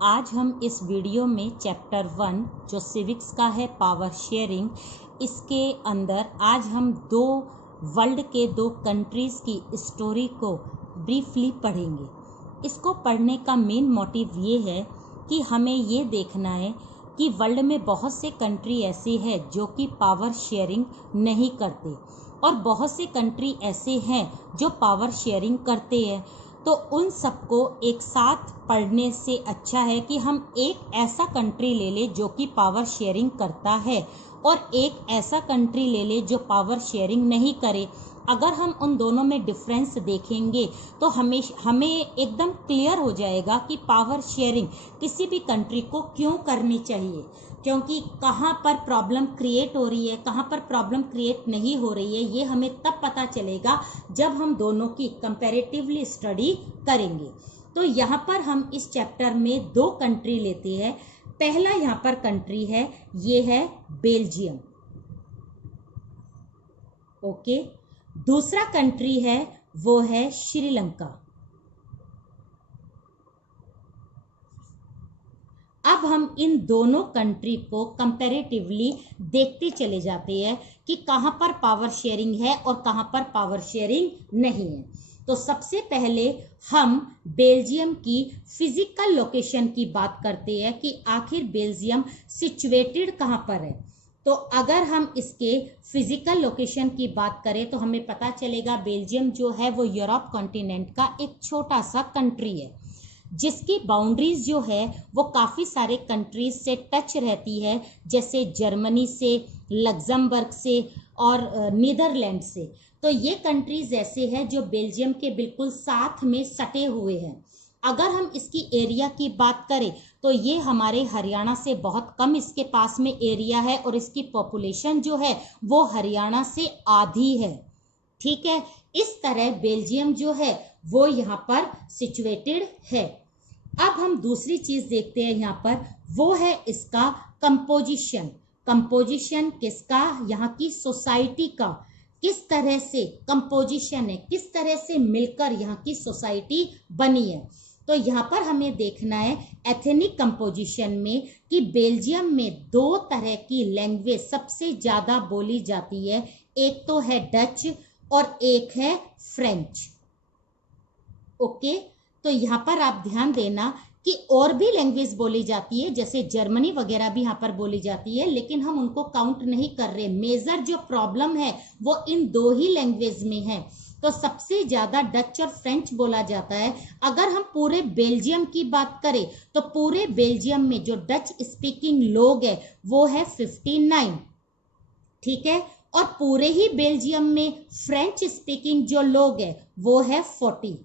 आज हम इस वीडियो में चैप्टर 1 जो सिविक्स का है पावर शेयरिंग, इसके अंदर आज हम वर्ल्ड के दो कंट्रीज़ की स्टोरी को ब्रीफली पढ़ेंगे। इसको पढ़ने का मेन मोटिव ये है कि हमें ये देखना है कि वर्ल्ड में बहुत से कंट्री ऐसे हैं जो कि पावर शेयरिंग नहीं करते और बहुत से कंट्री ऐसे हैं जो पावर शेयरिंग करते हैं। तो उन सबको एक साथ पढ़ने से अच्छा है कि हम एक ऐसा कंट्री ले लें जो कि पावर शेयरिंग करता है और एक ऐसा कंट्री ले लें जो पावर शेयरिंग नहीं करे। अगर हम उन दोनों में डिफरेंस देखेंगे तो हमें एकदम क्लियर हो जाएगा कि पावर शेयरिंग किसी भी कंट्री को क्यों करनी चाहिए, क्योंकि कहाँ पर प्रॉब्लम क्रिएट हो रही है, कहाँ पर प्रॉब्लम क्रिएट नहीं हो रही है, ये हमें तब पता चलेगा जब हम दोनों की कंपैरेटिवली स्टडी करेंगे। तो यहाँ पर हम इस चैप्टर में दो कंट्री लेते हैं। पहला यहाँ पर कंट्री है, ये है बेल्जियम। ओके, दूसरा कंट्री है वो है श्रीलंका। अब हम इन दोनों कंट्री को कंपैरेटिवली देखते चले जाते हैं कि कहाँ पर पावर शेयरिंग है और कहाँ पर पावर शेयरिंग नहीं है। तो सबसे पहले हम बेल्जियम की फिजिकल लोकेशन की बात करते हैं कि आखिर बेल्जियम सिचुएटेड कहाँ पर है। तो अगर हम इसके फिजिकल लोकेशन की बात करें तो हमें पता चलेगा बेल्जियम जो है वो यूरोप कॉन्टिनेंट का एक छोटा सा कंट्री है जिसकी बाउंड्रीज जो है वो काफ़ी सारे कंट्रीज से टच रहती है, जैसे जर्मनी से, लग्जमबर्ग से और नीदरलैंड से। तो ये कंट्रीज ऐसे हैं जो बेल्जियम के बिल्कुल साथ में सटे हुए हैं। अगर हम इसकी एरिया की बात करें तो ये हमारे हरियाणा से बहुत कम इसके पास में एरिया है और इसकी पॉपुलेशन जो है वो हरियाणा से आधी है। ठीक है, इस तरह बेल्जियम जो है वो यहाँ पर सिचुएटेड है। अब हम दूसरी चीज देखते हैं यहाँ पर, वो है इसका कंपोजिशन। कंपोजिशन किसका? यहाँ की सोसाइटी का। किस तरह से कंपोजिशन है, किस तरह से मिलकर यहाँ की सोसाइटी बनी है। तो यहाँ पर हमें देखना है एथनिक कंपोजिशन में कि बेल्जियम में दो तरह की लैंग्वेज सबसे ज़्यादा बोली जाती है। एक तो है डच और एक है फ्रेंच। ओके, तो यहाँ पर आप ध्यान देना कि और भी लैंग्वेज बोली जाती है, जैसे जर्मनी वगैरह भी यहाँ पर बोली जाती है, लेकिन हम उनको काउंट नहीं कर रहे। मेजर जो प्रॉब्लम है वो इन दो ही लैंग्वेज में है। तो सबसे ज़्यादा डच और फ्रेंच बोला जाता है। अगर हम पूरे बेल्जियम की बात करें तो पूरे बेल्जियम में जो डच स्पीकिंग लोग है वो है 59। ठीक है, और पूरे ही बेल्जियम में फ्रेंच स्पीकिंग जो लोग है वो है 40।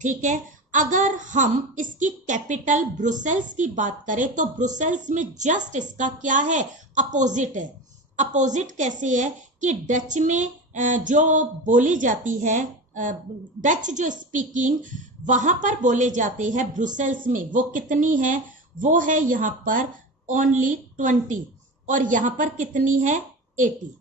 ठीक है, अगर हम इसकी कैपिटल ब्रुसेल्स की बात करें तो ब्रुसेल्स में जस्ट इसका क्या है, अपोजिट है। अपोजिट कैसे है कि डच में जो बोली जाती है, डच जो स्पीकिंग वहां पर बोले जाते हैं ब्रुसेल्स में, वो कितनी है? वो है यहाँ पर ओनली 20 और यहाँ पर कितनी है? 80।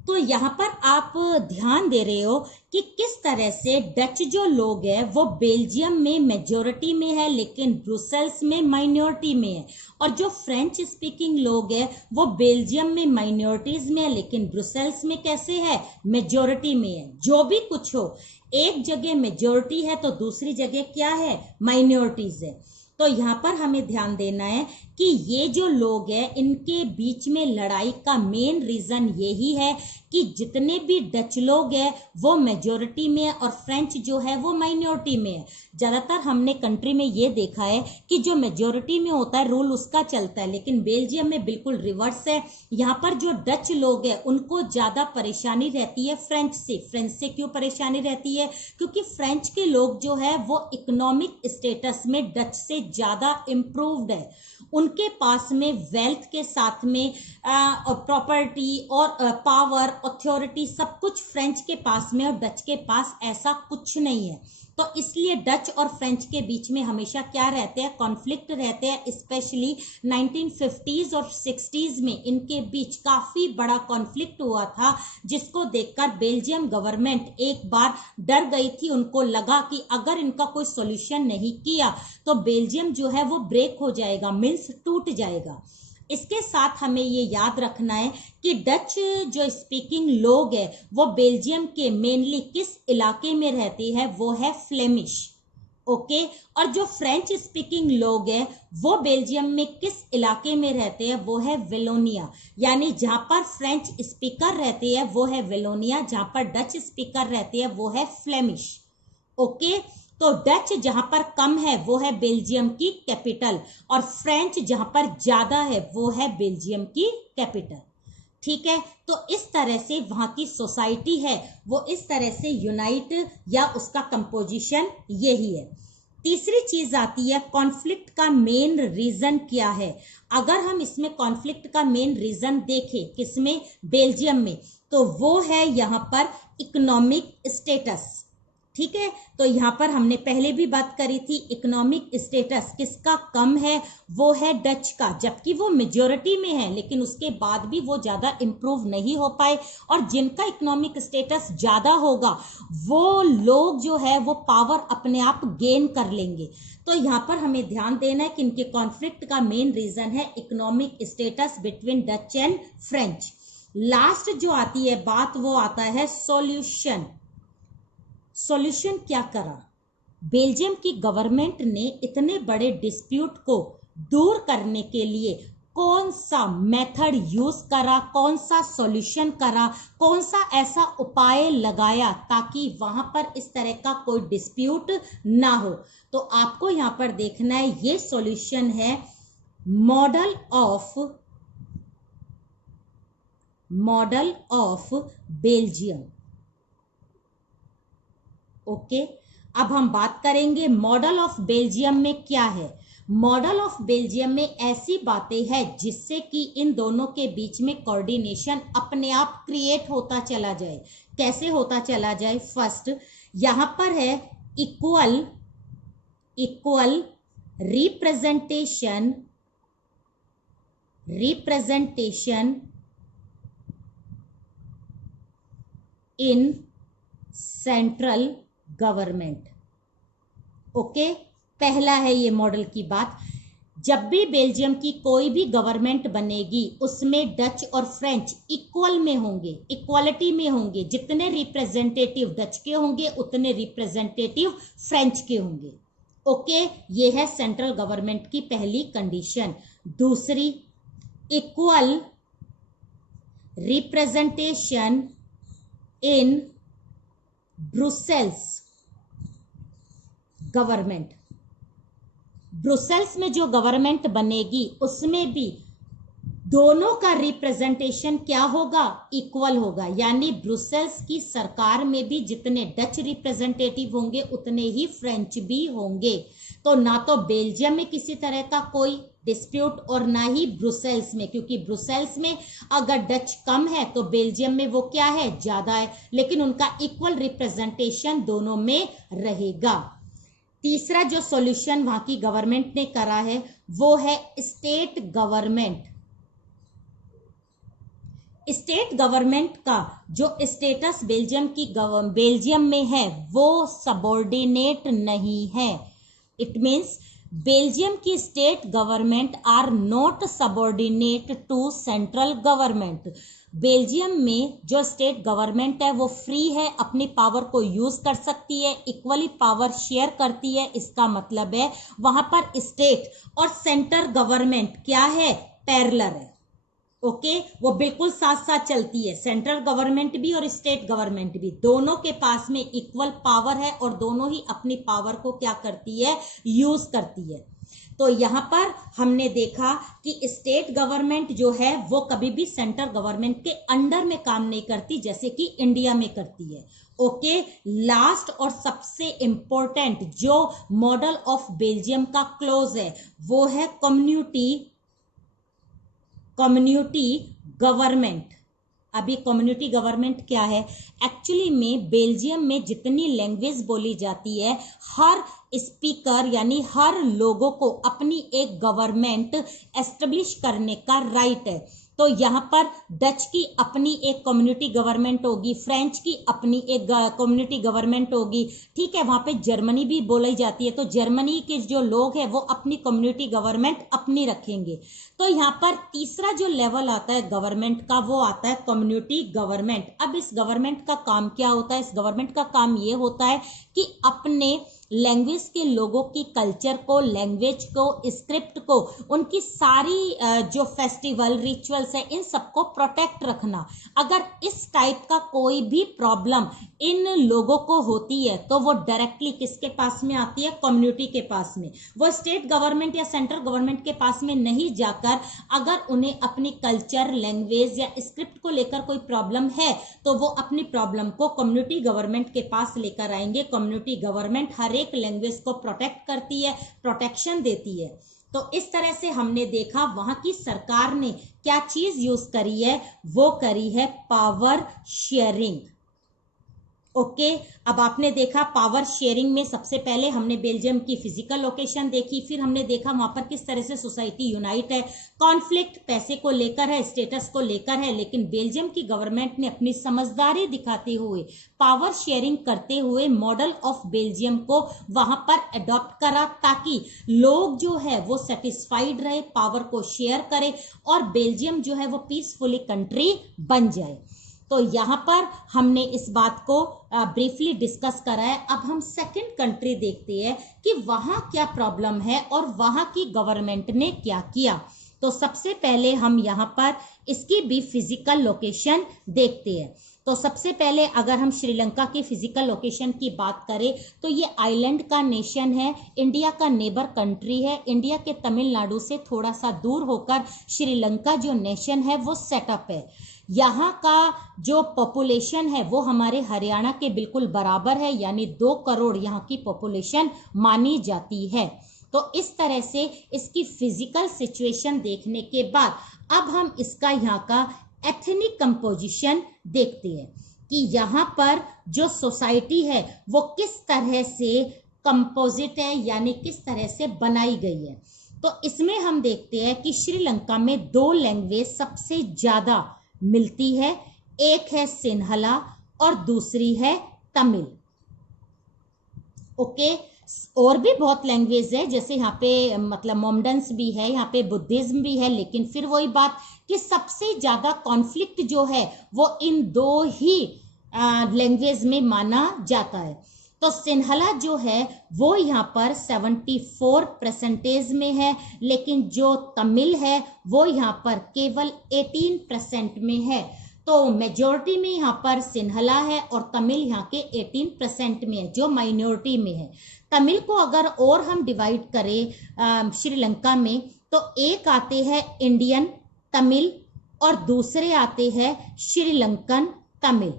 तो यहाँ पर आप ध्यान दे रहे हो कि किस तरह से डच जो लोग हैं वो बेल्जियम में मेजॉरिटी में है लेकिन ब्रुसेल्स में माइनॉरिटी में है, और जो फ्रेंच स्पीकिंग लोग हैं वो बेल्जियम में माइनॉरिटीज में है लेकिन ब्रुसेल्स में कैसे है? मेजॉरिटी में है। जो भी कुछ हो, एक जगह मेजॉरिटी है तो दूसरी जगह क्या है? माइनॉरिटीज है। तो यहाँ पर हमें ध्यान देना है कि ये जो लोग हैं इनके बीच में लड़ाई का मेन रीजन यही है कि जितने भी डच लोग हैं वो मेजॉरिटी में है और फ्रेंच जो है वो माइनॉरिटी में है। ज़्यादातर हमने कंट्री में ये देखा है कि जो मेजॉरिटी में होता है रूल उसका चलता है, लेकिन बेल्जियम में बिल्कुल रिवर्स है। यहाँ पर जो डच लोग हैं उनको ज़्यादा परेशानी रहती है फ्रेंच से। फ्रेंच से क्यों परेशानी रहती है? क्योंकि फ्रेंच के लोग जो है वो इकोनॉमिक स्टेटस में डच से ज़्यादा इम्प्रूव्ड है। उनके पास में वेल्थ के साथ में प्रॉपर्टी और पावर, अथॉरिटी, सब कुछ फ्रेंच के पास में और डच के पास ऐसा कुछ नहीं है। तो इसलिए डच और फ्रेंच के बीच में हमेशा क्या रहते हैं, कॉन्फ्लिक्ट रहते हैं। स्पेशली 1950s और 60s में इनके बीच काफी बड़ा कॉन्फ्लिक्ट हुआ था, जिसको देखकर बेल्जियम गवर्नमेंट एक बार डर गई थी। उनको लगा कि अगर इनका कोई सॉल्यूशन नहीं किया तो बेल्जियम जो है वो ब्रेक हो जाएगा, मींस टूट जाएगा। इसके साथ हमें ये याद रखना है कि डच जो स्पीकिंग लोग हैं वो बेल्जियम के मेनली किस इलाके में रहते हैं, वो है फ्लेमिश। ओके, और जो फ्रेंच स्पीकिंग लोग हैं वो बेल्जियम में किस इलाके में रहते हैं, वो है वेलोनिया। यानी जहां पर फ्रेंच स्पीकर रहते हैं वो है वेलोनिया, जहां पर डच स्पीकर रहते हैं वो है फ्लेमिश। ओके, तो डच जहां पर कम है वो है बेल्जियम की कैपिटल, और फ्रेंच जहां पर ज्यादा है वो है बेल्जियम की कैपिटल। ठीक है, तो इस तरह से वहां की सोसाइटी है वो इस तरह से यूनाइट या उसका कंपोजिशन यही है। तीसरी चीज आती है कॉन्फ्लिक्ट का मेन रीजन क्या है। अगर हम इसमें कॉन्फ्लिक्ट का मेन रीजन देखें किसमें, बेल्जियम में, तो वो है यहां पर इकोनॉमिक स्टेटस। ठीक है, तो यहां पर हमने पहले भी बात करी थी, इकोनॉमिक स्टेटस किसका कम है, वो है डच का, जबकि वो मेजॉरिटी में है लेकिन उसके बाद भी वो ज्यादा इंप्रूव नहीं हो पाए। और जिनका इकोनॉमिक स्टेटस ज्यादा होगा वो लोग जो है वो पावर अपने आप गेन कर लेंगे। तो यहां पर हमें ध्यान देना है कि इनके कॉन्फ्लिक्ट का मेन रीजन है economic status between Dutch and French. Last जो आती है बात वो आता है सॉल्यूशन। सॉल्यूशन क्या करा, बेल्जियम की गवर्नमेंट ने इतने बड़े डिस्प्यूट को दूर करने के लिए कौन सा मेथड यूज करा, कौन सा सॉल्यूशन करा, कौन सा ऐसा उपाय लगाया ताकि वहां पर इस तरह का कोई डिस्प्यूट ना हो। तो आपको यहां पर देखना है, ये सॉल्यूशन है मॉडल ऑफ बेल्जियम। ओके, अब हम बात करेंगे मॉडल ऑफ बेल्जियम में क्या है। मॉडल ऑफ बेल्जियम में ऐसी बातें हैं जिससे कि इन दोनों के बीच में कोऑर्डिनेशन अपने आप क्रिएट होता चला जाए। कैसे होता चला जाए, फर्स्ट यहां पर है equal representation in central government. Okay, पहला है ये मॉडल की बात। जब भी बेल्जियम की कोई भी गवर्नमेंट बनेगी उसमें डच और फ्रेंच इक्वल में होंगे, इक्वालिटी में होंगे। जितने रिप्रेजेंटेटिव डच के होंगे उतने रिप्रेजेंटेटिव फ्रेंच के होंगे। ओके, ये है सेंट्रल गवर्नमेंट की पहली कंडीशन। दूसरी, equal representation in Brussels government. Brussels में जो गवर्नमेंट बनेगी उसमें भी दोनों का रिप्रेजेंटेशन क्या होगा, इक्वल होगा। यानी ब्रुसेल्स की सरकार में भी जितने डच रिप्रेजेंटेटिव होंगे उतने ही फ्रेंच भी होंगे। तो ना तो बेल्जियम में किसी तरह का कोई डिस्प्यूट और ना ही ब्रुसेल्स में, क्योंकि ब्रुसेल्स में अगर डच कम है तो बेल्जियम में वो क्या है, ज्यादा है, लेकिन उनका इक्वल रिप्रेजेंटेशन दोनों में रहेगा। तीसरा जो सॉल्यूशन वहां की गवर्नमेंट ने करा है वो है स्टेट गवर्नमेंट। स्टेट गवर्नमेंट का जो स्टेटस बेल्जियम में है वो सबऑर्डिनेट नहीं है। इट मीन्स बेल्जियम की state government are not subordinate to central government. Belgium में जो स्टेट गवर्नमेंट है वो फ्री है, अपनी पावर को यूज कर सकती है, इक्वली पावर शेयर करती है। इसका मतलब है वहां पर स्टेट और सेंटर गवर्नमेंट क्या है, पैरेलल है। ओके, वो बिल्कुल साथ साथ चलती है। सेंट्रल गवर्नमेंट भी और स्टेट गवर्नमेंट भी, दोनों के पास में इक्वल पावर है और दोनों ही अपनी पावर को क्या करती है, यूज करती है। तो यहां पर हमने देखा कि स्टेट गवर्नमेंट जो है वो कभी भी सेंट्रल गवर्नमेंट के अंडर में काम नहीं करती जैसे कि इंडिया में करती है। ओके, लास्ट और सबसे इंपॉर्टेंट जो मॉडल ऑफ बेल्जियम का क्लोज है वो है कम्युनिटी गवर्नमेंट। अभी कम्युनिटी गवर्नमेंट क्या है? एक्चुअली में बेल्जियम में जितनी लैंग्वेज बोली जाती है, हर स्पीकर यानी हर लोगों को अपनी एक गवर्नमेंट एस्टेब्लिश करने का राइट है। तो यहाँ पर डच की अपनी एक कम्युनिटी गवर्नमेंट होगी, फ्रेंच की अपनी एक कम्युनिटी गवर्नमेंट होगी, ठीक है। वहां पे जर्मनी भी बोली जाती है, तो जर्मनी के जो लोग हैं वो अपनी कम्युनिटी गवर्नमेंट अपनी रखेंगे। तो यहाँ पर तीसरा जो लेवल आता है गवर्नमेंट का, वो आता है कम्युनिटी गवर्नमेंट। अब इस गवर्नमेंट का काम क्या होता है? इस गवर्नमेंट का काम ये होता है कि अपने लैंग्वेज के लोगों की कल्चर को, लैंग्वेज को, स्क्रिप्ट को, उनकी सारी जो फेस्टिवल रिचुअल्स है, इन सबको प्रोटेक्ट रखना। अगर इस टाइप का कोई भी प्रॉब्लम इन लोगों को होती है तो वो डायरेक्टली किसके पास में आती है? कम्युनिटी के पास में। वो स्टेट गवर्नमेंट या सेंट्रल गवर्नमेंट के पास में नहीं जाकर, अगर उन्हें अपनी कल्चर, लैंग्वेज या स्क्रिप्ट को लेकर कोई प्रॉब्लम है तो वो अपनी प्रॉब्लम को कम्युनिटी गवर्नमेंट के पास लेकर आएंगे। कम्युनिटी गवर्नमेंट हर एक लैंग्वेज को प्रोटेक्ट करती है, प्रोटेक्शन देती है। तो इस तरह से हमने देखा वहां की सरकार ने क्या चीज यूज करी है, वो करी है पावर शेयरिंग। ओके, अब आपने देखा पावर शेयरिंग में सबसे पहले हमने बेल्जियम की फिजिकल लोकेशन देखी, फिर हमने देखा वहां पर किस तरह से सोसाइटी यूनाइट है। कॉन्फ्लिक्ट पैसे को लेकर है, स्टेटस को लेकर है, लेकिन बेल्जियम की गवर्नमेंट ने अपनी समझदारी दिखाते हुए, पावर शेयरिंग करते हुए मॉडल ऑफ बेल्जियम को वहां पर अडॉप्ट करा, ताकि लोग जो है वो सेटिस्फाइड रहे, पावर को शेयर करे और बेल्जियम जो है वो पीसफुली कंट्री बन जाए। तो यहाँ पर हमने इस बात को ब्रीफली डिस्कस करा है। अब हम सेकंड कंट्री देखते हैं कि वहां क्या प्रॉब्लम है और वहां की गवर्नमेंट ने क्या किया। तो सबसे पहले हम यहाँ पर इसकी भी फिजिकल लोकेशन देखते हैं। तो सबसे पहले अगर हम श्रीलंका की फिजिकल लोकेशन की बात करें तो ये आइलैंड का नेशन है, इंडिया का नेबर कंट्री है। इंडिया के तमिलनाडु से थोड़ा सा दूर होकर श्रीलंका जो नेशन है वो सेटअप है। यहाँ का जो पॉपुलेशन है वो हमारे हरियाणा के बिल्कुल बराबर है, यानी 2 करोड़ यहाँ की पॉपुलेशन मानी जाती है। तो इस तरह से इसकी फिजिकल सिचुएशन देखने के बाद अब हम इसका यहाँ का एथनिक कंपोजिशन देखते हैं कि यहाँ पर जो सोसाइटी है वो किस तरह से कंपोजिट है, यानी किस तरह से बनाई गई है। तो इसमें हम देखते हैं कि श्रीलंका में 2 लैंग्वेज सबसे ज्यादा मिलती है, एक है सिन्हला और दूसरी है तमिल। ओके, और भी बहुत लैंग्वेज है, जैसे यहाँ पे मतलब मोमडन्स भी है, यहाँ पे बुद्धिज्म भी है, लेकिन फिर वही बात कि सबसे ज्यादा कॉन्फ्लिक्ट जो है वो इन 2 ही लैंग्वेज में माना जाता है। तो सिन्हला जो है वो यहाँ पर 74% में है, लेकिन जो तमिल है वो यहाँ पर केवल 18% में है। तो मेजॉरिटी में यहाँ पर सिन्हला है और तमिल यहाँ के 18% में है, जो माइनॉरिटी में है। तमिल को अगर और हम डिवाइड करें श्रीलंका में, तो एक आते हैं इंडियन तमिल और दूसरे आते हैं श्रीलंकन तमिल।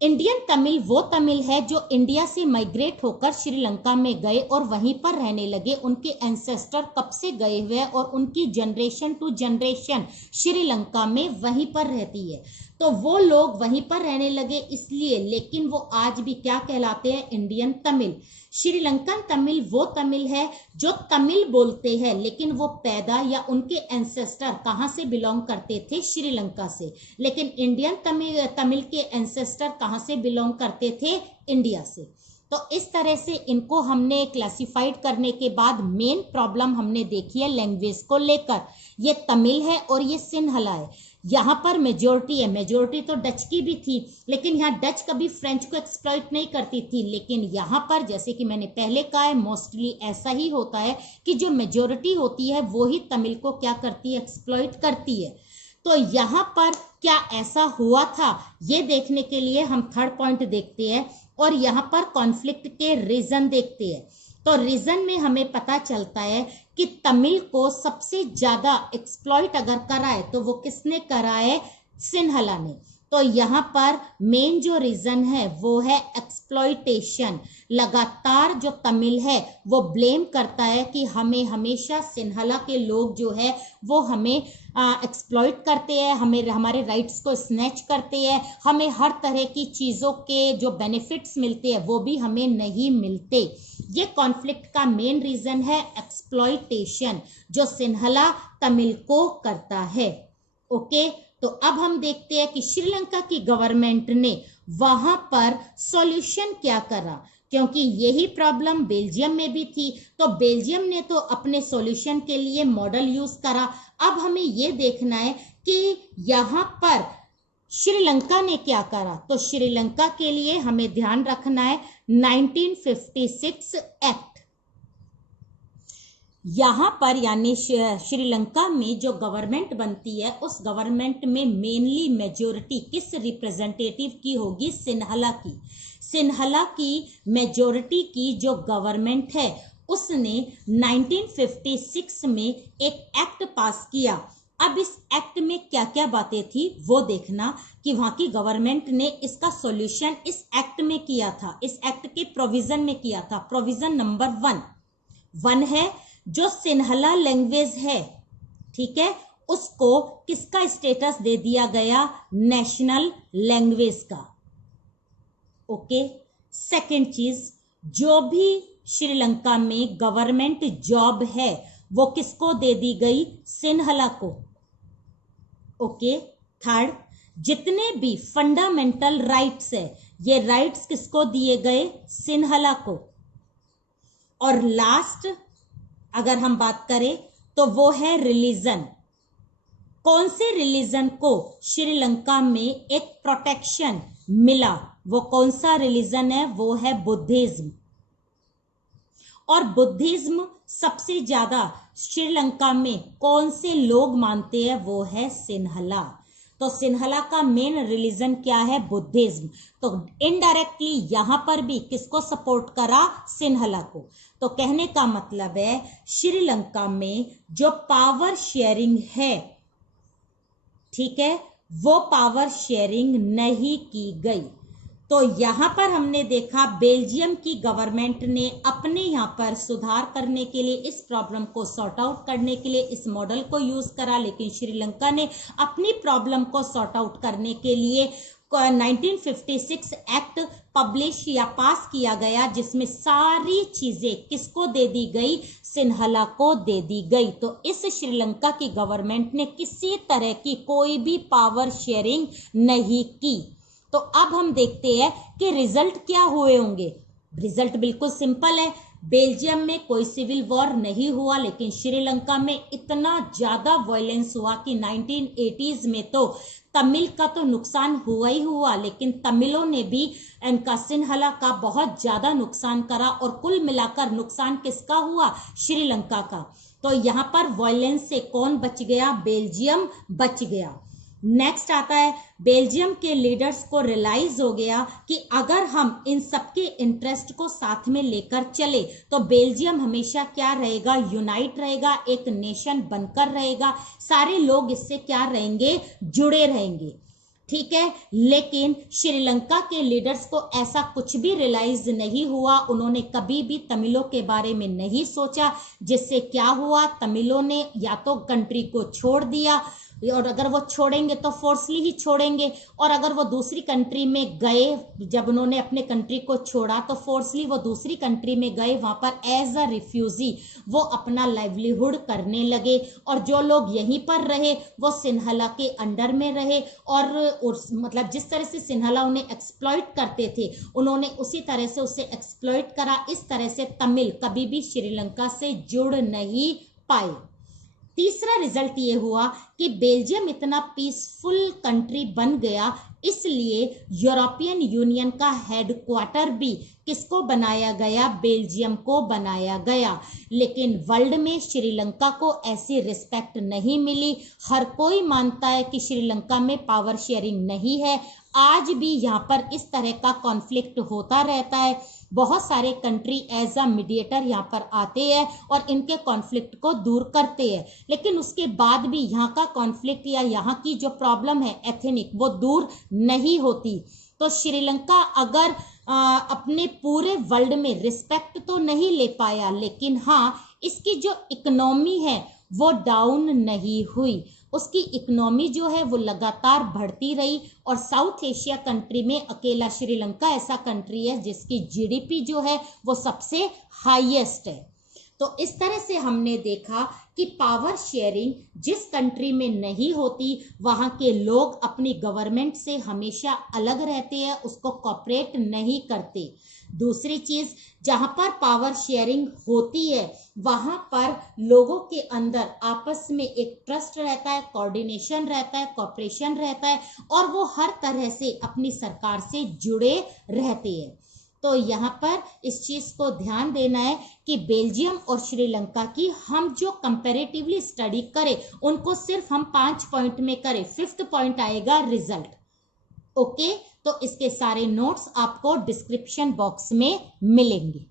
इंडियन तमिल वो तमिल है जो इंडिया से माइग्रेट होकर श्रीलंका में गए और वहीं पर रहने लगे। उनके एंसेस्टर कब से गए हुए और उनकी जनरेशन टू जनरेशन श्रीलंका में वहीं पर रहती है, तो वो लोग वहीं पर रहने लगे इसलिए। लेकिन वो आज भी क्या कहलाते हैं? इंडियन तमिल। श्रीलंकन तमिल वो तमिल है जो तमिल बोलते हैं, लेकिन वो पैदा या उनके एंसेस्टर कहाँ से बिलोंग करते थे? श्रीलंका से। लेकिन इंडियन तमिल के एंसेस्टर कहाँ से बिलोंग करते थे? इंडिया से। तो इस तरह से इनको हमने क्लासिफाइड करने के बाद मेन प्रॉब्लम हमने देखी है लैंग्वेज को लेकर। ये तमिल है और ये सिन्हला है। यहाँ पर मेजोरिटी है, मेजोरिटी तो डच की भी थी, लेकिन यहाँ डच कभी फ्रेंच को एक्सप्लॉइट नहीं करती थी। लेकिन यहाँ पर जैसे कि मैंने पहले कहा है, मोस्टली ऐसा ही होता है कि जो मेजोरिटी होती है वो ही तमिल को क्या करती है? एक्सप्लॉइट करती है। तो यहाँ पर क्या ऐसा हुआ था, ये देखने के लिए हम थर्ड पॉइंट देखते हैं और यहाँ पर कॉन्फ्लिक्ट के रीजन देखते हैं। तो रीजन में हमें पता चलता है कि तमिल को सबसे ज्यादा एक्सप्लॉइट अगर करा है तो वो किसने करा है? सिन्हला ने। तो यहाँ पर मेन जो रीजन है वो है एक्सप्लॉइटेशन। लगातार जो तमिल है वो ब्लेम करता है कि हमें हमेशा सिन्हला के लोग जो है वो हमें एक्सप्लॉइट करते हैं, हमें हमारे राइट्स को स्नैच करते हैं, हमें हर तरह की चीज़ों के जो बेनिफिट्स मिलते हैं वो भी हमें नहीं मिलते। ये कॉन्फ्लिक्ट का मेन रीजन है एक्सप्लॉइटेशन जो सिन्हला तमिल को करता है। ओके, तो अब हम देखते हैं कि श्रीलंका की गवर्नमेंट ने वहां पर सॉल्यूशन क्या करा, क्योंकि यही प्रॉब्लम बेल्जियम में भी थी। तो बेल्जियम ने तो अपने सॉल्यूशन के लिए मॉडल यूज करा। अब हमें यह देखना है कि यहां पर श्रीलंका ने क्या करा। तो श्रीलंका के लिए हमें ध्यान रखना है 1956 एक्ट। यहाँ पर यानी श्रीलंका में जो गवर्नमेंट बनती है उस गवर्नमेंट में मेनली मेजोरिटी किस रिप्रेजेंटेटिव की होगी? सिन्हला की। सिन्हला की मेजोरिटी की जो गवर्नमेंट है उसने 1956 में एक एक्ट पास किया। अब इस एक्ट में क्या क्या बातें थी वो देखना कि वहां की गवर्नमेंट ने इसका सॉल्यूशन इस एक्ट में किया था, इस एक्ट के प्रोविजन में किया था। प्रोविजन नंबर 1 है जो सिन्हला लैंग्वेज है, ठीक है, उसको किसका स्टेटस दे दिया गया? नेशनल लैंग्वेज का। ओके, सेकंड चीज, जो भी श्रीलंका में गवर्नमेंट जॉब है वो किसको दे दी गई? सिन्हला को। ओके, थर्ड, जितने भी फंडामेंटल राइट्स है ये राइट्स किसको दिए गए? सिन्हला को। और लास्ट अगर हम बात करें तो वो है रिलीजन। कौन से रिलीजन को श्रीलंका में एक प्रोटेक्शन मिला? वो कौन सा रिलीजन है? वो है बुद्धिज्म। और बुद्धिज्म सबसे ज्यादा श्रीलंका में कौन से लोग मानते हैं? वो है सिन्हला। तो सिन्हला का मेन रिलीजन क्या है? बुद्धिज्म। तो इनडायरेक्टली यहां पर भी किसको सपोर्ट करा? सिन्हला को। तो कहने का मतलब है श्रीलंका में जो पावर शेयरिंग है, ठीक है, वो पावर शेयरिंग नहीं की गई। तो यहां पर हमने देखा बेल्जियम की गवर्नमेंट ने अपने यहां पर सुधार करने के लिए, इस प्रॉब्लम को सॉर्ट आउट करने के लिए इस मॉडल को यूज करा, लेकिन श्रीलंका ने अपनी प्रॉब्लम को सॉर्ट आउट करने के लिए 1956 एक्ट पब्लिश या पास किया गया जिसमें सारी चीजें किसको दे दी गई? सिन्हला को दे दी गई। तो इस श्रीलंका की गवर्नमेंट ने किसी तरह की कोई भी पावर शेयरिंग नहीं की। तो अब हम देखते हैं कि रिजल्ट क्या हुए होंगे। रिजल्ट बिल्कुल सिंपल है, बेल्जियम में कोई सिविल वॉर नहीं हुआ, लेकिन श्रीलंका में इतना ज्यादा वायलेंस हुआ कि 1980s में तो तमिल का तो नुकसान हुआ ही हुआ, लेकिन तमिलों ने भी इनका सिन्हला का बहुत ज्यादा नुकसान करा और कुल मिलाकर नुकसान किसका हुआ? श्रीलंका का। तो यहाँ पर वायलेंस से कौन बच गया? बेल्जियम बच गया। नेक्स्ट आता है बेल्जियम के लीडर्स को रियलाइज हो गया कि अगर हम इन सबके इंटरेस्ट को साथ में लेकर चले तो बेल्जियम हमेशा क्या रहेगा? यूनाइट रहेगा, एक नेशन बनकर रहेगा, सारे लोग इससे क्या रहेंगे? जुड़े रहेंगे, ठीक है। लेकिन श्रीलंका के लीडर्स को ऐसा कुछ भी रियलाइज नहीं हुआ, उन्होंने कभी भी तमिलों के बारे में नहीं सोचा, जिससे क्या हुआ? तमिलों ने या तो कंट्री को छोड़ दिया, और अगर वो छोड़ेंगे तो फोर्सली ही छोड़ेंगे, और अगर वो दूसरी कंट्री में गए, जब उन्होंने अपने कंट्री को छोड़ा तो फोर्सली वो दूसरी कंट्री में गए, वहां पर एज अ रिफ्यूजी वो अपना लाइवलीहुड करने लगे, और जो लोग यहीं पर रहे वो सिन्हला के अंडर में रहे, और मतलब जिस तरह से सिन्हला उन्हें एक्सप्लॉइट करते थे उन्होंने उसी तरह से उसे एक्सप्लॉइट करा। इस तरह से तमिल कभी भी श्रीलंका से जुड़ नहीं पाए। तीसरा रिजल्ट ये हुआ कि बेल्जियम इतना पीसफुल कंट्री बन गया, इसलिए यूरोपियन यूनियन का हेडक्वार्टर भी किसको बनाया गया? बेल्जियम को बनाया गया। लेकिन वर्ल्ड में श्रीलंका को ऐसी रिस्पेक्ट नहीं मिली। हर कोई मानता है कि श्रीलंका में पावर शेयरिंग नहीं है। आज भी यहाँ पर इस तरह का कॉन्फ्लिक्ट होता रहता है। बहुत सारे कंट्री एज अ मीडिएटर यहाँ पर आते हैं और इनके कॉन्फ्लिक्ट को दूर करते हैं, लेकिन उसके बाद भी यहाँ का कॉन्फ्लिक्ट या यहाँ की जो प्रॉब्लम है एथनिक वो दूर नहीं होती। तो श्रीलंका अगर अपने पूरे वर्ल्ड में रिस्पेक्ट तो नहीं ले पाया, लेकिन हाँ इसकी जो इकोनॉमी है वो डाउन नहीं हुई, उसकी इकोनॉमी जो है वो लगातार बढ़ती रही। और साउथ एशिया कंट्री में अकेला श्रीलंका ऐसा कंट्री है जिसकी जीडीपी जो है वो सबसे हाईएस्ट है। तो इस तरह से हमने देखा कि पावर शेयरिंग जिस कंट्री में नहीं होती वहां के लोग अपनी गवर्नमेंट से हमेशा अलग रहते हैं, उसको कॉपरेट नहीं करते। दूसरी चीज, जहां पर पावर शेयरिंग होती है वहां पर लोगों के अंदर आपस में एक ट्रस्ट रहता है, कोऑर्डिनेशन रहता है, कॉपरेशन रहता है और वो हर तरह से अपनी सरकार से जुड़े रहते हैं। तो यहाँ पर इस चीज को ध्यान देना है कि बेल्जियम और श्रीलंका की हम जो कंपैरेटिवली स्टडी करें उनको सिर्फ हम 5 पॉइंट में करें, 5th पॉइंट आएगा रिजल्ट। ओके, तो इसके सारे नोट्स आपको डिस्क्रिप्शन बॉक्स में मिलेंगे।